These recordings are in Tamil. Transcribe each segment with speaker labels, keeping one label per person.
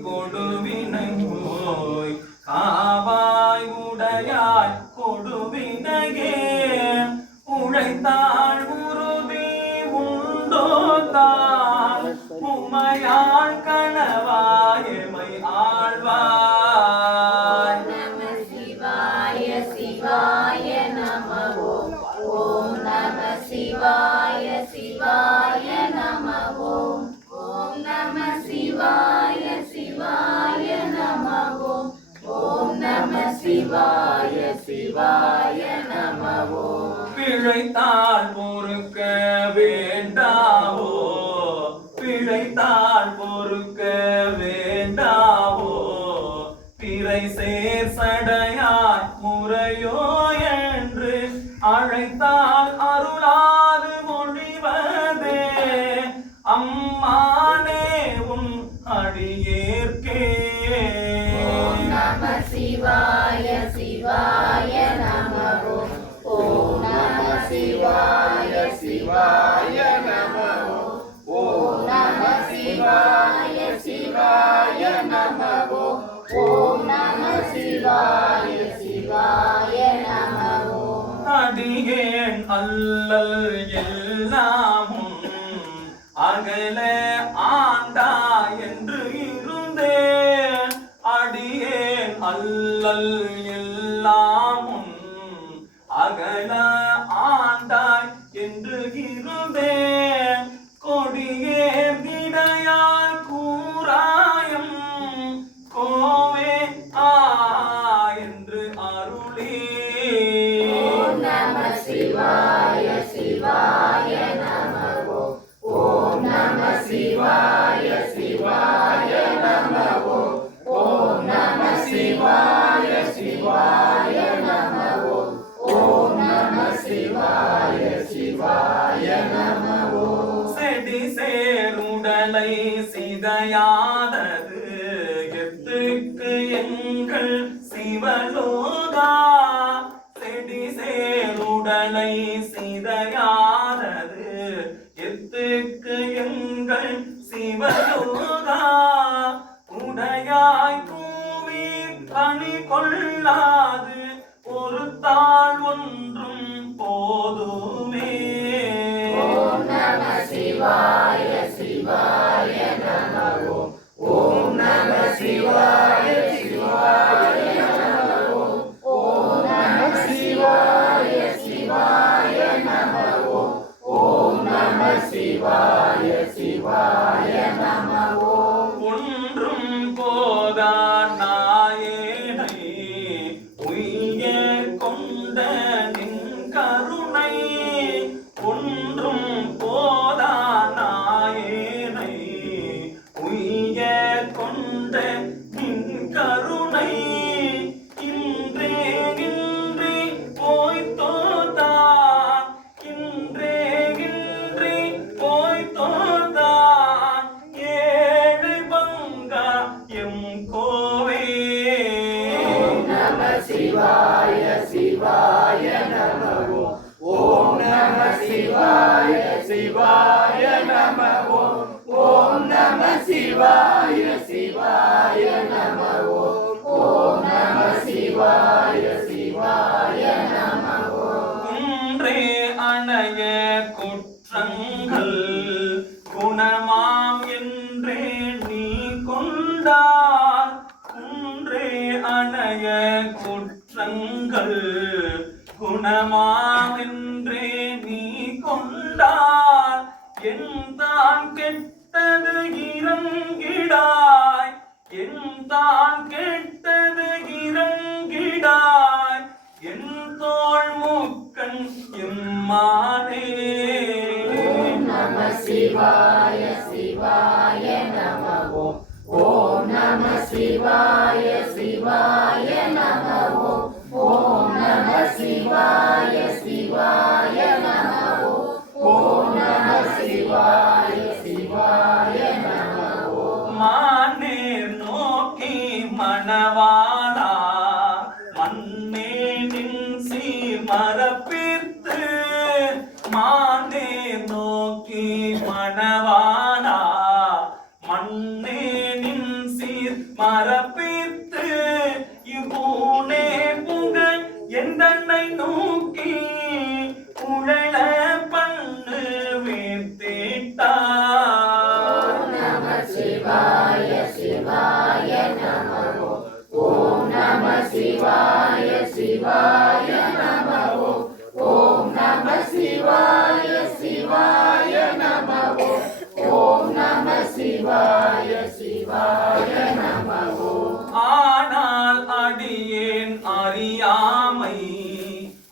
Speaker 1: கொடுவினை போய் காவாய் உடையாய் கொடுவினையே. உழைத்தாள் உருவி உண்டோ தான் உமையாள் கணவாயமை ஆழ்வாய்.
Speaker 2: சிவாய சிவாய நமவோ.
Speaker 1: பிழைத்தால் பொறுக்க வேண்டாவோ. பிழைத்தால் பொறுக்க வேண்டாவோ. பிறை சேர் சடையார் முறையோ என்று அழைத்தால் அருளாது மொழிவதே அம்மா அகல ஆண்டா என்று இருந்தேன். அடியேன் அல்லல் எல்லாமும் அகல ஆண்டாய் என்று இருந்தேன். கொடியே விடையார் கூறாயம் கோவே ஆ என்று அருளே.
Speaker 2: நம சிவா சிவாய நம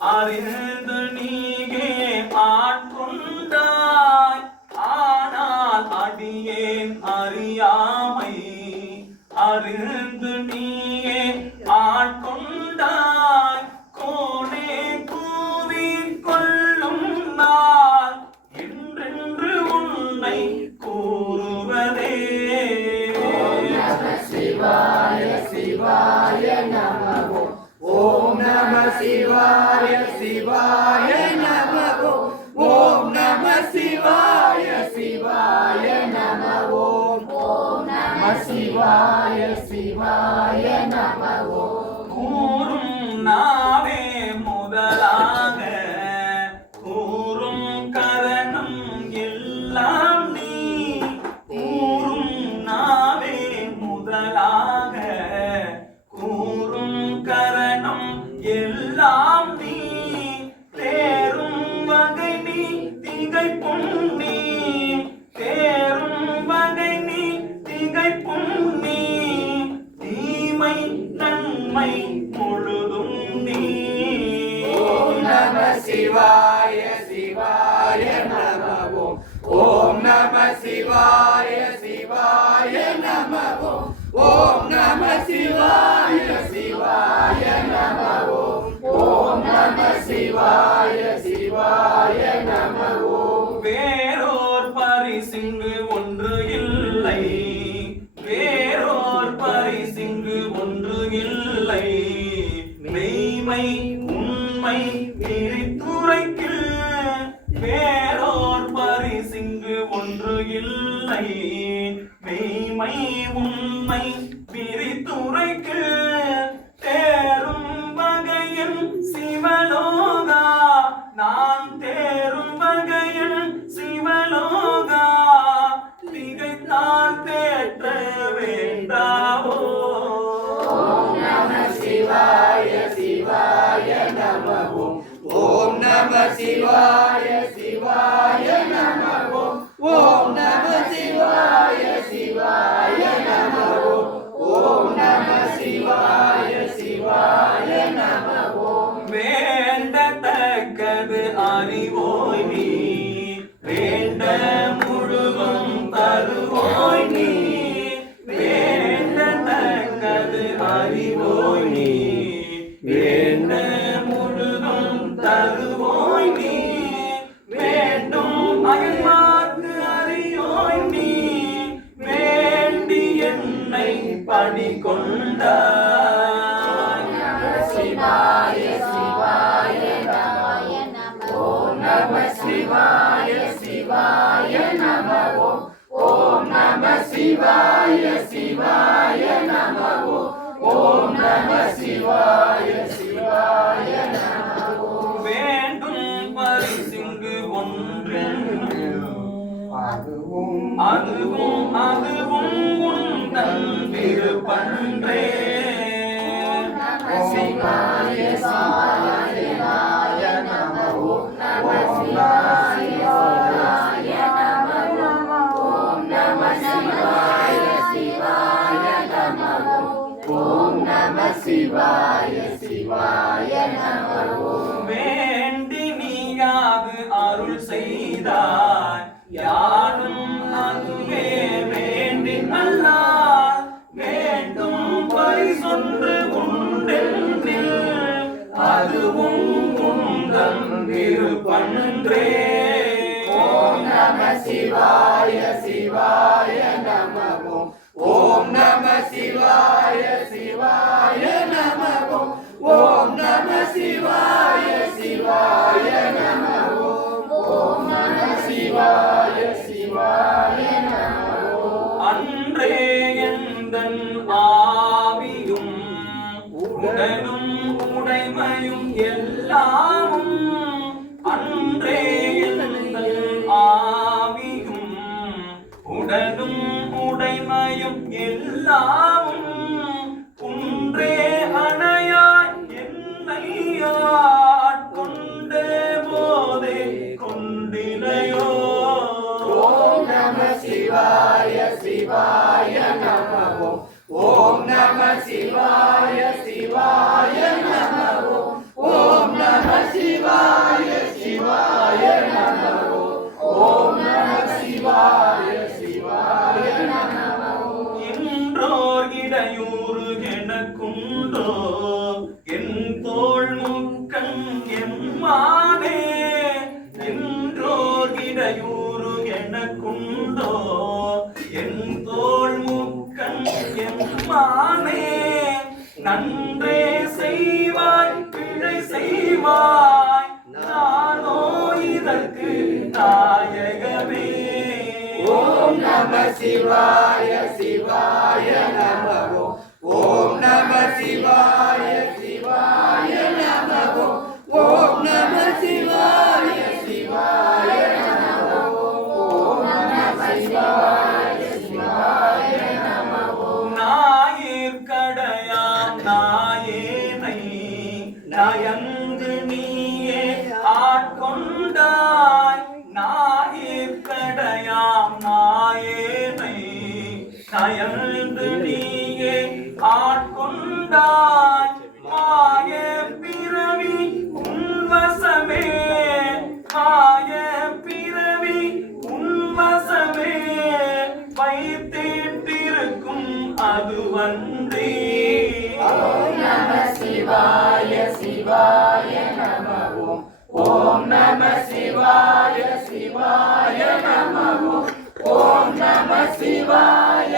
Speaker 1: அறிந்து நீங்கே ஆற்றுண்டாய் ஆனால் அடியேன் அறியாமை. அறிந்து
Speaker 2: சிவாய சிவாய நமோ.
Speaker 1: கூறும் நான் மெய்மை உண்மை விரித்துரைக்கு. அயல்மார்க்கு அறியோய் நீ வேண்டி என்னை பணி கொண்டாய்
Speaker 2: சிவாய சிவாய நமய நம ஓம் நம சிவாய சிவாய ஓம் நம சிவாய
Speaker 3: அதுவும்
Speaker 1: அதுவும் உந்தன்
Speaker 2: திருப்பன்றே சிவாய சிவாய நமோ
Speaker 1: வேண்டி நீயாது அருள்
Speaker 3: செய்தார் சிவாய சிவாய நமவோம். ஓம் நம சிவாய சிவாய நமவோம். ஓம் நம சிவாய சிவாய நமவோம். ஓம் நம சிவாய சிவாய நமவோம்.
Speaker 1: அன்றே எந்தன் ஆவியும் உடலும் உடைமையும் எல்லாமும் அன் உடலும் உடைமையும் எல்லாமும்
Speaker 3: ஓம் நம சிவாய சிவாய நம ஓம் ஓம் நம சிவாய சிவாய நம ஓம் ஓம் நம சிவாய சிவாய
Speaker 1: நயந்து நீயே ஆட்கொண்டாய் மாய பிறவி உன்வசமே மாய பிறவி உன்வசமே வைத்திட்டிருக்கும் அதுவன்றி
Speaker 3: ஓம் நம சிவாய சிவாய நம ஓம் ஓம் நம சிவாய சிவாய நம ஓம் ஓம் நம சிவாய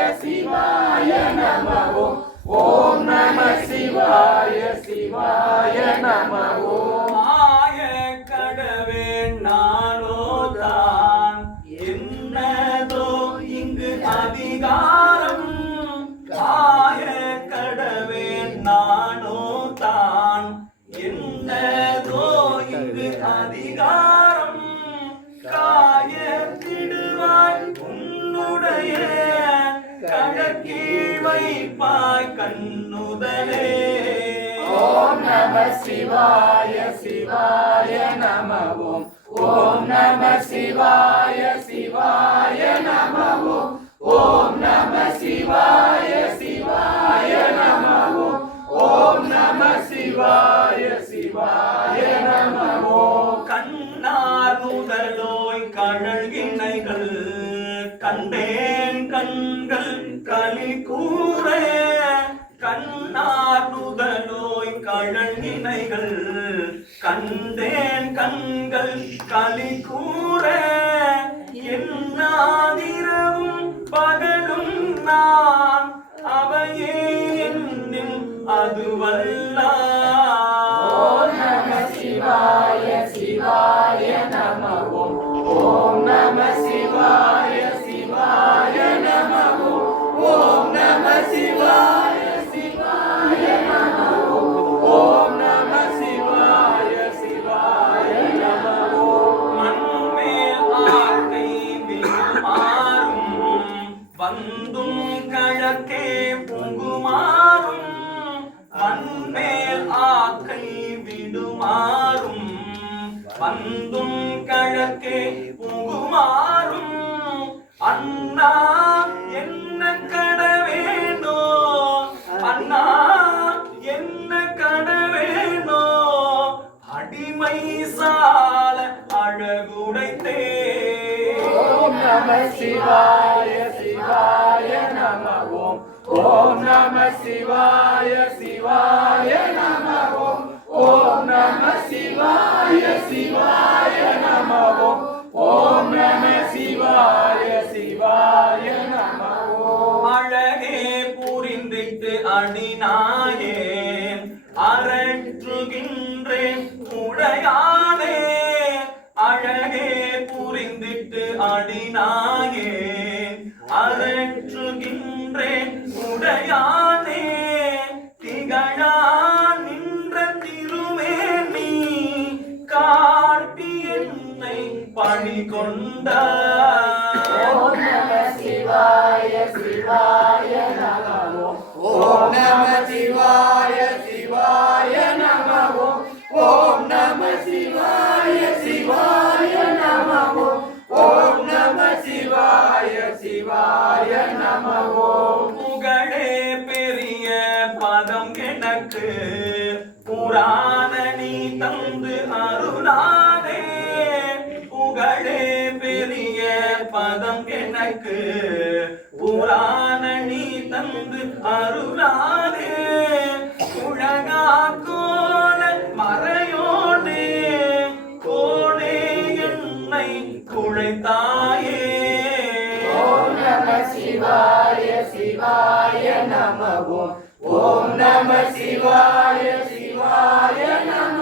Speaker 3: சிவாய நம ஓம் ஓம் நம சிவாய சிவாய நம சிவாய சிவாய நம ஓம் ஓம் நம சிவாய சிவாய நம ஓம் ஓம் நம சிவாய சிவாய நம ஓம் ஓம் நம சிவாய சிவாய நம ஓம்
Speaker 1: கண்ணார் முதலோய் கழல்கிணைகள் கண்டேன் கண்கள் களி கூறே கண்ணார் முதலோய் கழல்கிணைகள் கண்டேன் கண்கள் களி கூற என்னாதிரவும் பகலும் நான் அவையே என்னில் அதுவல்லா.
Speaker 3: சிவாய சிவாய நம ஓம் ஓம் நம
Speaker 1: வந்தும் கழக்கே புங்குமாறும் ஆக்கை விடுமாறும் வந்தும் கழக்கே புகுமாறும் அண்ணா என்ன கட கடவேனோ அண்ணா என்ன கட கடவேனோ அடிமை சால அழகுடைத்தே.
Speaker 3: நம சிவாய சிவாய நம ஓம் ஓம் நம சிவாய சிவாய நம ஓம் ஓம் நம சிவாய சிவாய நம ஓம் ஓம் நம சிவாய சிவாய நம ஓம்
Speaker 1: அழகே புரிந்திட்டு அணினாயே. அரற்றுகின்றேன் உடையானே. அழகே புரிந்திட்டு அடினாயே எனக்கு. புராண நீ தந்து அருளா புகழே பெரிய பதம் எனக்கு. புராண நீ தந்து அருளாதே. உலகா கோல மறையோனே. கோடே என்னை குழைத்தாயே
Speaker 2: ஓம் நம சிவாய சிவாய நமோ
Speaker 3: ஓம் நம சிவாய சிவாய நம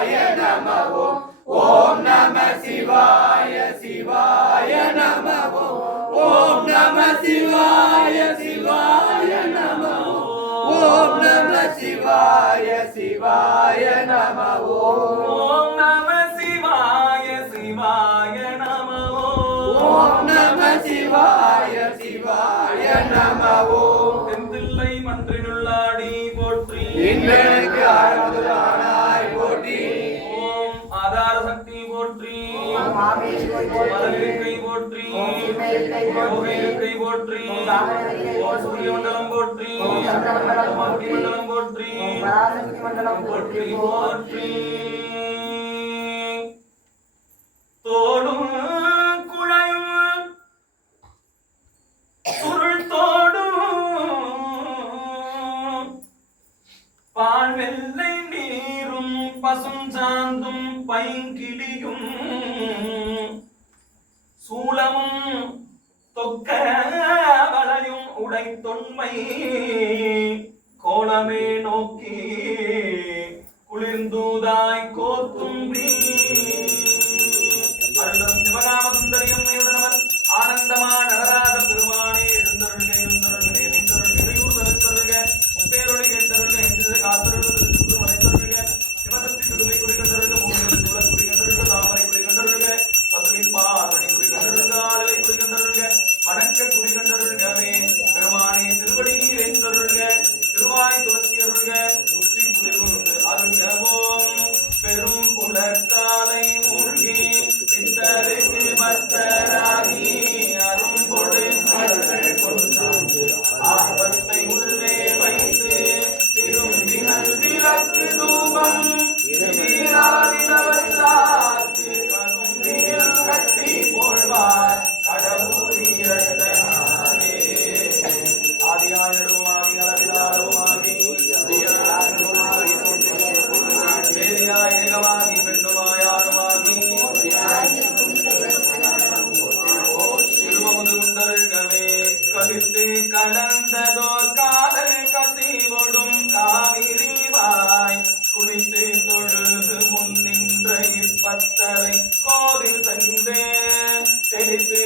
Speaker 1: சிவாய நம
Speaker 3: ஓம் நம சிவாய சிவாய நம ஓம் நம சிவாய சிவாய நம ஓம் நம சிவாய சிவாய நம ஓம் நம சிவாய சிவாய நம
Speaker 1: ஓம் நம சிவாய சிவாய நம தென்தில்லை மன்றினுள்ளாடி போற்றி.
Speaker 3: இன்றெனக்கு ஆரம்பதானாய்
Speaker 1: போற்றி.
Speaker 2: இருக்கை போற்றி.
Speaker 1: சூரிய மண்டலம் போற்றி
Speaker 2: மண்டலம் போற்றி.
Speaker 1: மண்டலம் போற்றி போற்றி தோடும் குழையும் சுருள் தோடும் பால் வெள்ளை நீரும் பசும் சாந்தும் பைங்கிளியும் சூலமும் தொக்க வளையும் உடை தொன்மை கோலமே நோக்கி குளிர்ந்தூதாய் கோத்தும்பி அருந்தரும் சிவகாம சுந்தரியம் ஆனந்தமா நடராஜ பெருமானே. இப்பத்தரை கோவில் சென்றே தெளித்து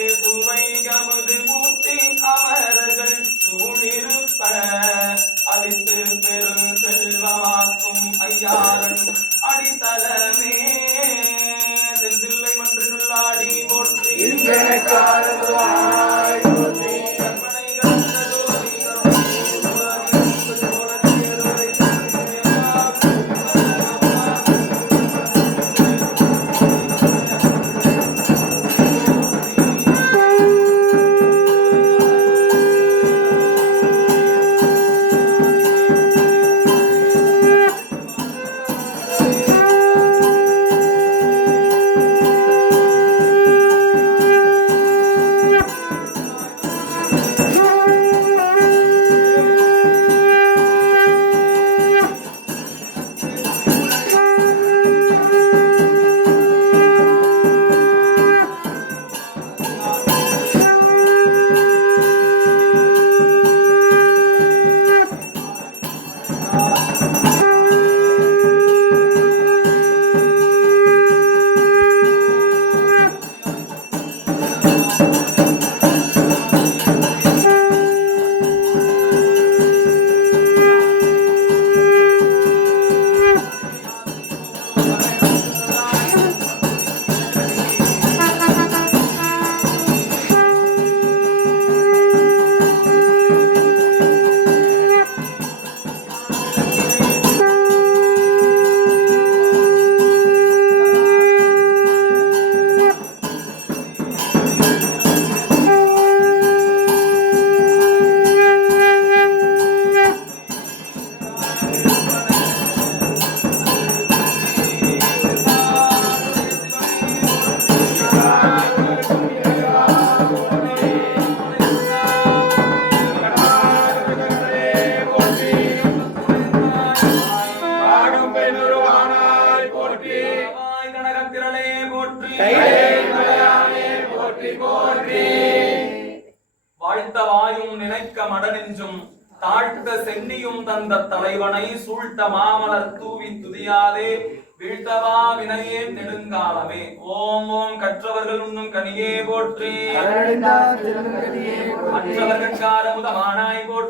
Speaker 1: போற்றி
Speaker 2: கரடினார் திருமகனியே போற்றி.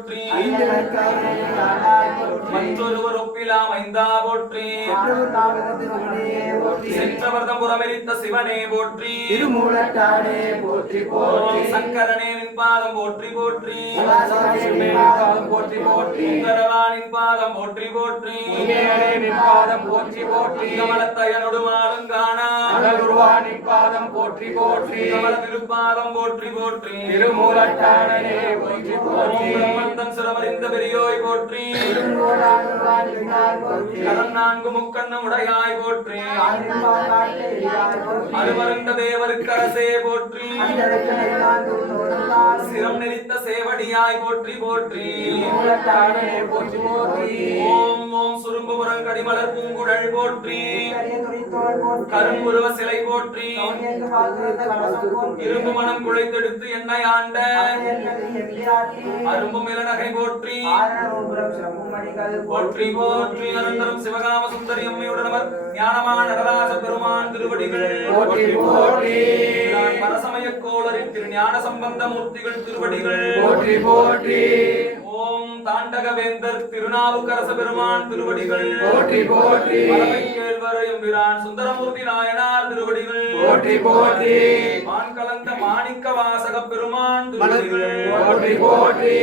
Speaker 1: போற்றி. மற்றொருவர் ஒப்பிலா மைந்தா போற்றி. சென்றவர்தம் புறமெரித்த சிவனே போற்றி.
Speaker 2: திருமூலட்டானே போற்றி போற்றி.
Speaker 1: சங்கரனே நின் பாதம் போற்றி போற்றி.
Speaker 2: பாதம் போற்றி போற்றி.
Speaker 1: சுந்தரவானின் பாதம் போற்றி போற்றி.
Speaker 3: நிற்பாதம் போற்றி போற்றி.
Speaker 1: கமலத்தையனொடு மாலும் காணா
Speaker 3: நிற்பாதம் போற்றி போற்றி.
Speaker 1: கமல திருப்பாதம் போற்றி போற்றி.
Speaker 3: திருமூலட்டானனே போற்றி போற்றி.
Speaker 1: பிரம்மந்தன் சிரமறிந்த பெரியோய் போற்றி. கரம் நான்கு முக்கண்ணம் உடையாய் போற்றி.
Speaker 2: அருமருந்த தேவருக்கு அரசே போற்றி.
Speaker 1: சிரம் நெறித்த சேவடியாய் போற்றி போற்றி. ஓம் ஓம் சுரும்புபுரம் கடிமலர் பூங்குழல் போற்றி. கரும்புருவ சிலை போற்றி. இரும்பு மனம் குழைத்தெடுத்து என்னை ஆண்ட.
Speaker 2: அரும்பு எம்பிராட்டி.
Speaker 1: மிளநகை போற்றி. போற்றி போற்றி. அனந்தரம் சிவகாம சுந்தரி அம்மையுடனவர் ஞானமா நடராஜ பெருமான் திருவடிகள்.
Speaker 3: போற்றி போற்றி
Speaker 1: பரசமய கோளரின் திரு ஞான சம்பந்த மூர்த்திகள் திருவடிகள்.
Speaker 3: போற்றி போற்றி.
Speaker 1: ஓம் தாண்டகவேந்தர் திருநாவுக்கரச பெருமான் திருவடிகள்.
Speaker 3: போற்றி போற்றி.
Speaker 1: பரமை கேழ்வர் எம்பிரான் சுந்தரமூர்த்தி நாயனார் திருவடிகள்.
Speaker 3: போற்றி போற்றி.
Speaker 1: மான் கலந்த மாணிக்க வாசக பெருமான் திருவடிகள்.
Speaker 3: போற்றி போற்றி.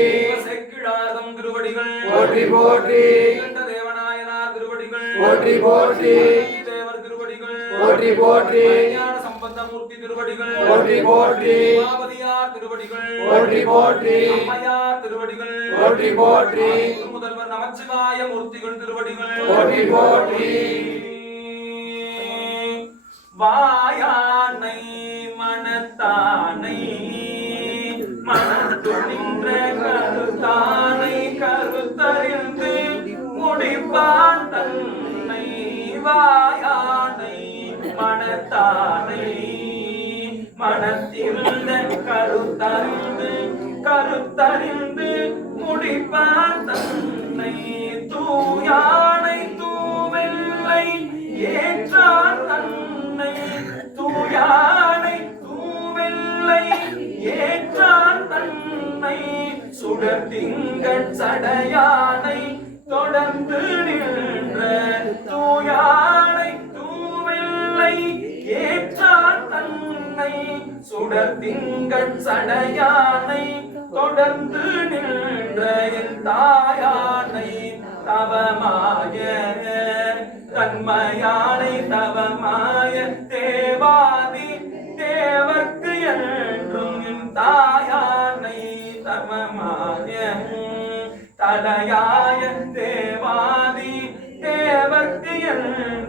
Speaker 1: செக்கிழார்தம் திருவடிகள்.
Speaker 3: போற்றி போற்றி.
Speaker 1: தேவநாயனார் திருவடிகள்.
Speaker 3: போற்றி போற்றி.
Speaker 1: தேவர் திருவடிகள்.
Speaker 3: போற்றி போற்றி.
Speaker 1: சம்பந்தமூர்த்தி திருவடிகள்.
Speaker 3: போற்றி போற்றி.
Speaker 1: உமாபதியார் திருவடிகள்.
Speaker 3: போற்றி போற்றி.
Speaker 1: அம்மையார் திருவடிகள்.
Speaker 3: போற்றி போற்றி.
Speaker 1: முதல்வர் நமச்சிவாய மூர்த்திகள் திருவடிகள்.
Speaker 3: போற்றி போற்றி.
Speaker 1: வாயானை மனத்தானை மனத்துணின்ற கருத்தானை கருத்தறிந்து முடிப்பான் தன்னை வாயானை மனத்தானை மனத்திருந்த கருத்தறிந்து கருத்தறிந்து முடிப்பார் தன்னை. தூயானை தூவெல்லை ஏற்றார் தன்னை. தூயானை தூவெல்லை ஏற்றார் தன்னை. சுடர் திங்கள் சடையானை தொடர்ந்து நின்ற தூயானை சுடர் திங்கள் சடையானை தொடர்ந்து நின்ற தாயானை தவமாய தன்மையானை தவமாய தேவாதி தேவர்க்கு என்றும் தாயானை தவமாய தலையாய தேவாதி தேவர்க்கு என்றும்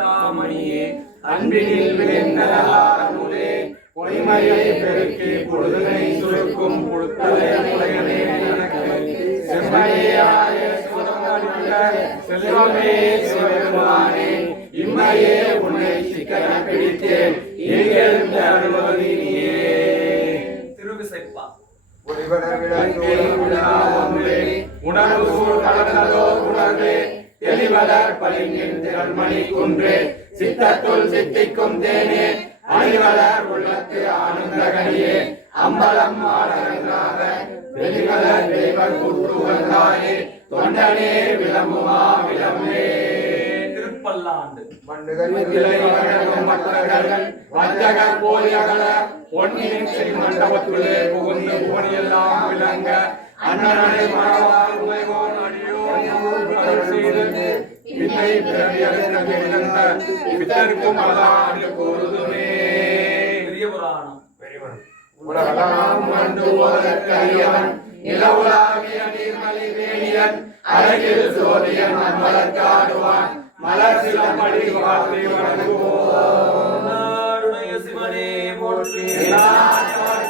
Speaker 3: ஒப்பிலாமணியே அன்பினில் விளைந்தே பொய்மையை பெருக்கி பொழுதனை சுருக்கும் புழுத்தலை முளையனே எனக்கு செம்மையாய சுதமளித்த செல்வமே சிவபெருமான். குன்றே. சித்தத்துள் சித்திக்கும் தேனே. அணிவலர் உள்ளத்து ஆனந்த கனியே. அம்பலம் ஆடகன்றாக வெளிவலர் தெய்வ கூட்டு வந்தாயே தொண்டனே விளம்புமா விளம்பே.
Speaker 1: திருப்பல்லாண்டு.
Speaker 3: வஞ்சக போலியகல பொன்னியின் மண்டபத்துள்ளே புகுந்து விளங்க. அண்ணனை மறவார் உமைகோன் வித்தை பிறவி அடைந்த பித்தருக்கும் அல்லாண்டு கூறுதுமே
Speaker 1: பெரிய புராணம்
Speaker 3: உலகலாம் மண்டு ஓதற்கரியவன் நிலவுலாவிய நீர்மலி வேணியன் அழகில் சோதியன் மலர்காடுவான் மலர் சிலம்படி வாழ்த்தி வணங்குவோம்
Speaker 1: நாடுடைய சிவனே போற்றி.
Speaker 3: நாட்டவர்